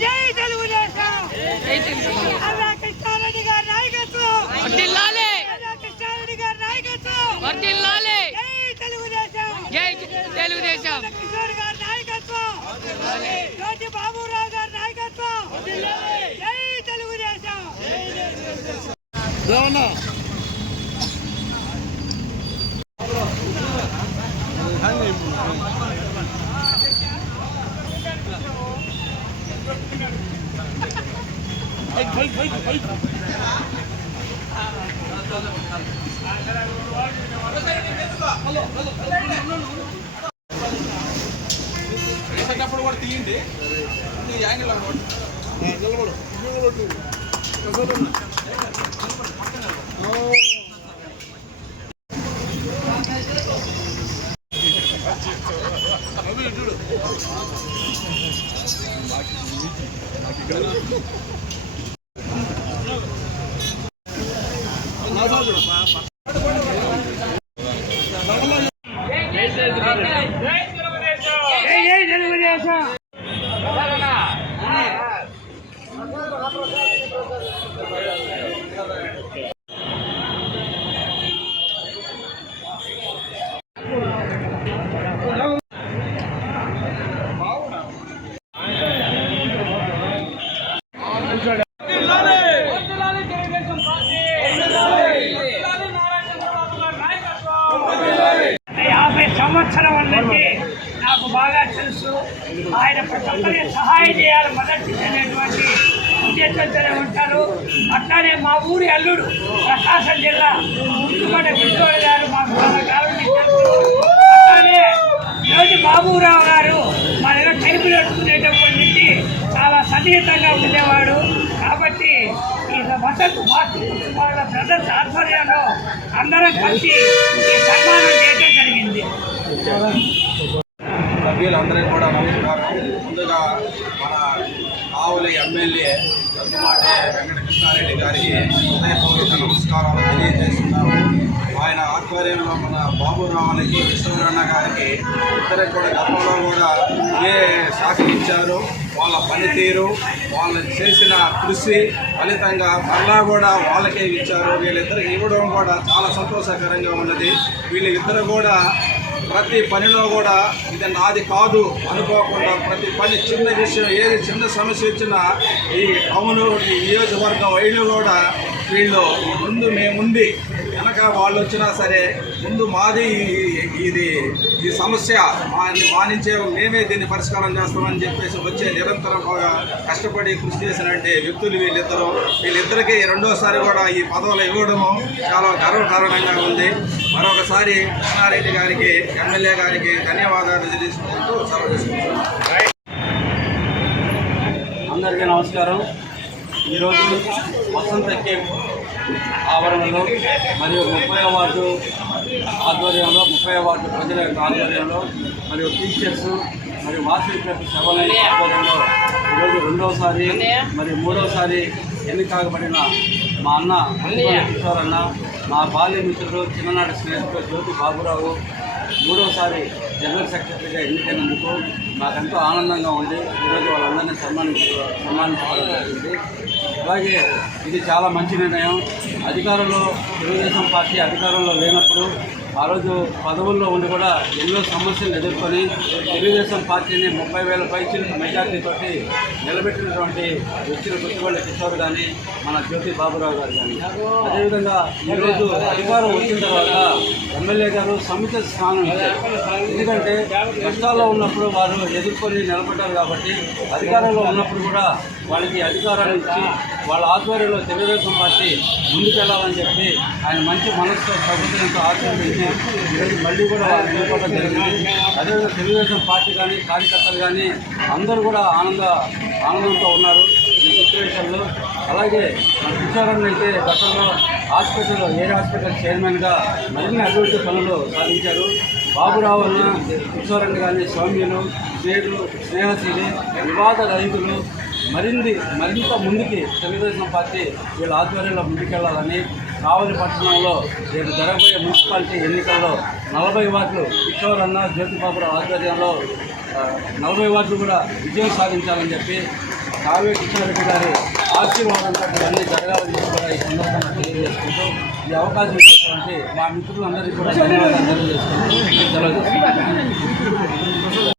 జై తెలుగుదేశం. అలా కృష్ణారెడ్డి గారి నాయకత్వం. కృష్ణారెడ్డి గారి నాయకత్వం. జై తెలుగుదేశం. జై తెలుగుదేశం. కిషోర్ గారి నాయకత్వం. జ్యోతి బాబురావు గారి నాయకత్వం. జై తెలుగుదేశం. వేసేటప్పుడు కూడా తీయండి యాంగిల్ అన్నమాట నిలబడు నిలబడు Ese es el సంవత్సరం నుంచి నాకు బాగా తెలుసు. ఆయన ప్రతి సహాయం చేయాలి. మొదటి అనేటువంటి ఉద్దేశంతోనే ఉంటారు. అట్లానే మా ఊరి అల్లుడు ప్రకాశం జిల్లా ముట్టుకొండ విజయవాడ గారు మాకు అట్లానే ఈరోజు బాబురావు గారు మా దగ్గర టైపు నేర్చుకునేటప్పటి నుంచి చాలా సన్నిహితంగా ఉండేవాడు. కాబట్టి ఈ వసంత వాస్తు వాళ్ళ బ్రదర్స్ ఆధ్వర్యంలో అందరం కలిసి ఈ సన్మానం చేయడం జరిగింది. సభ్యులందరికీ కూడా నమస్కారం. ముందుగా మన ఆవుల ఎమ్మెల్యే దగ్గుమాటే వెంకటకృష్ణారెడ్డి గారికి హృదయపూర్వక నమస్కారాలు తెలియజేస్తున్నాము. ఆయన ఆధ్వర్యంలో మన బాబురావులకి విశ్వరణ గారికి ఇద్దరికి కూడా గతంలో కూడా ఏ శాఖ వాళ్ళ పనితీరు వాళ్ళు చేసిన కృషి ఫలితంగా మరలా కూడా వాళ్ళకే ఇచ్చారు. వీళ్ళిద్దరికి ఇవ్వడం కూడా చాలా సంతోషకరంగా ఉన్నది. వీళ్ళిద్దరు కూడా ప్రతి పనిలో కూడా ఇది నాది కాదు అనుకోకుండా ప్రతి పని చిన్న విషయం ఏది చిన్న సమస్య వచ్చినా ఈ అవును ఈ నియోజకవర్గం వైళ్ళు కూడా వీళ్ళు ముందు మేముంది వెనక వాళ్ళు వచ్చినా సరే ముందు మాది ఇది ఈ సమస్య మాని మానించే మేమే దీన్ని పరిష్కారం చేస్తామని చెప్పేసి వచ్చే నిరంతరం బాగా కష్టపడి కృషి చేసినట్టే వ్యక్తులు వీళ్ళిద్దరూ. వీళ్ళిద్దరికీ రెండోసారి కూడా ఈ పదవులు ఇవ్వడము చాలా గర్వకారణంగా ఉంది. మరొకసారి కృష్ణారెడ్డి గారికి ఎమ్మెల్యే గారికి ధన్యవాదాలు తెలియజేసుకుంటూ సెలవు తీసుకుంటున్నాను అందరికీ నమస్కారం. ఈరోజు వసంత కేఫ్ ఆవరణలో మరియు ముప్పై వార్డు ఆధ్వర్యంలో ముప్పై వార్డు ప్రజల యొక్క ఆధ్వర్యంలో మరియు టీచర్స్ మరియు వాసవి క్లబ్ సెవెన్ ఆధ్వర్యంలో ఈరోజు రెండవసారి మరియు మూడవసారి ఎన్నికబడిన మా అన్న కిషోర్ అన్న మా బాల్యమిత్రుడు చిన్ననాటి స్నేహితుడు జ్యోతి బాబురావు మూడోసారి జనరల్ సెక్రటరీగా ఎన్నికైనందుకు నాకెంతో ఆనందంగా ఉంది. ఈరోజు వాళ్ళందరినీ సన్మానించ సన్మానించడం జరిగింది. అలాగే ఇది చాలా మంచి నిర్ణయం. అధికారంలో తెలుగుదేశం పార్టీ అధికారంలో లేనప్పుడు ఆ రోజు పదవుల్లో ఉండి కూడా ఎన్నో సమస్యలు ఎదుర్కొని తెలుగుదేశం పార్టీని ముప్పై వేల పైచిన మెజార్టీతోటి నిలబెట్టినటువంటి వచ్చిన గుర్తుబడి కిషోర్ కానీ మన జ్యోతి బాబురావు గారు కానీ అదేవిధంగా ఈరోజు అధికారం వచ్చిన తర్వాత ఎమ్మెల్యే గారు సముచిత స్థానం ఇచ్చారు. ఎందుకంటే కష్టాల్లో ఉన్నప్పుడు వారు ఎదుర్కొని నిలబడ్డారు కాబట్టి అధికారంలో ఉన్నప్పుడు కూడా వాళ్ళకి అధికారాన్ని ఇచ్చి వాళ్ళ ఆధ్వర్యంలో తెలుగుదేశం పార్టీ ముందుకెళ్ళాలని చెప్పి ఆయన మంచి మనసుతో ప్రభుత్వంతో ఆశీర్వదించి ఈరోజు మళ్ళీ కూడా వాళ్ళు ఎన్నుకోవడం జరిగింది. అదేవిధంగా తెలుగుదేశం పార్టీ కానీ కార్యకర్తలు కానీ అందరూ కూడా ఆనంద ఆనందంతో ఉన్నారు ఈ సిచ్యువేషన్లో అలాగే మన అయితే గతంలో హాస్పిటల్ ఏ హాస్పిటల్ చైర్మన్గా మరిన్ని అభివృద్ధి పనులు సాధించారు. బాబురావు అన్న కానీ సౌమ్యులు స్నేహితులు స్నేహశీలి వివాద రహితులు మరిన్ని మరింత ముందుకి తెలుగుదేశం పార్టీ వీళ్ళ ఆధ్వర్యంలో ముందుకెళ్ళాలని కావలి పట్టణంలో రేపు జరగబోయే మున్సిపాలిటీ ఎన్నికల్లో నలభై వార్డులు కిషోరన్న అన్న జ్యోతిబాబురావు ఆధ్వర్యంలో నలభై వార్డులు కూడా విజయం సాధించాలని చెప్పి కావ్య కిషోరెడ్డి గారి ఆశీర్వాదంతో ఇవన్నీ జరగాలని చెప్పి కూడా ఈ సందర్భంగా తెలియజేసుకుంటూ ఈ అవకాశం ఇచ్చినటువంటి మా మిత్రులందరికీ కూడా ధన్యవాదాలు తెలియజేసుకుంటూ